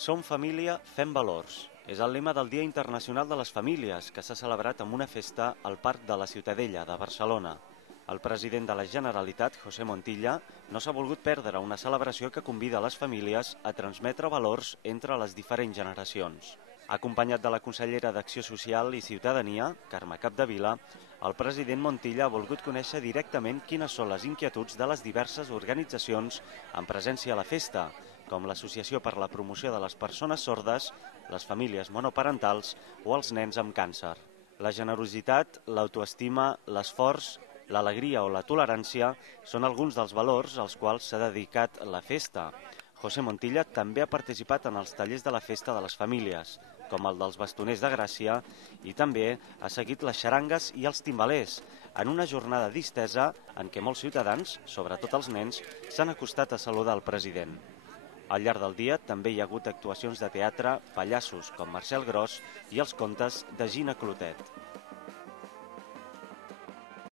Som família, fem valors. És el lema del Dia Internacional de les Famílies, que s'ha celebrat amb una festa al Parc de la Ciutadella de Barcelona. El president de la Generalitat, José Montilla, no s'ha volgut perdre una celebració que convida les famílies a transmetre valors entre les diferents generacions. Acompanyat de la consellera d'Acció Social i Ciutadania, Carme Capdevila, el president Montilla ha volgut conèixer directament quines són les inquietuds de les diverses organitzacions en presència a la festa, com l'Associació per la Promoció de les Persones Sordes, les famílies monoparentals o els nens amb càncer. La generositat, l'autoestima, l'esforç, l'alegria o la tolerància són alguns dels valors als quals s'ha dedicat la festa. José Montilla també ha participat en els tallers de la Festa de les Famílies, com el dels bastoners de Gràcia, i també ha seguit les xarangues i els timbalers, en una jornada distesa en què molts ciutadans, sobretot els nens, s'han acostat a saludar el president. Al llarg del dia també hi ha hagut actuacions de teatre, pallassos com Marcel Gros i els contes de Gina Clotet.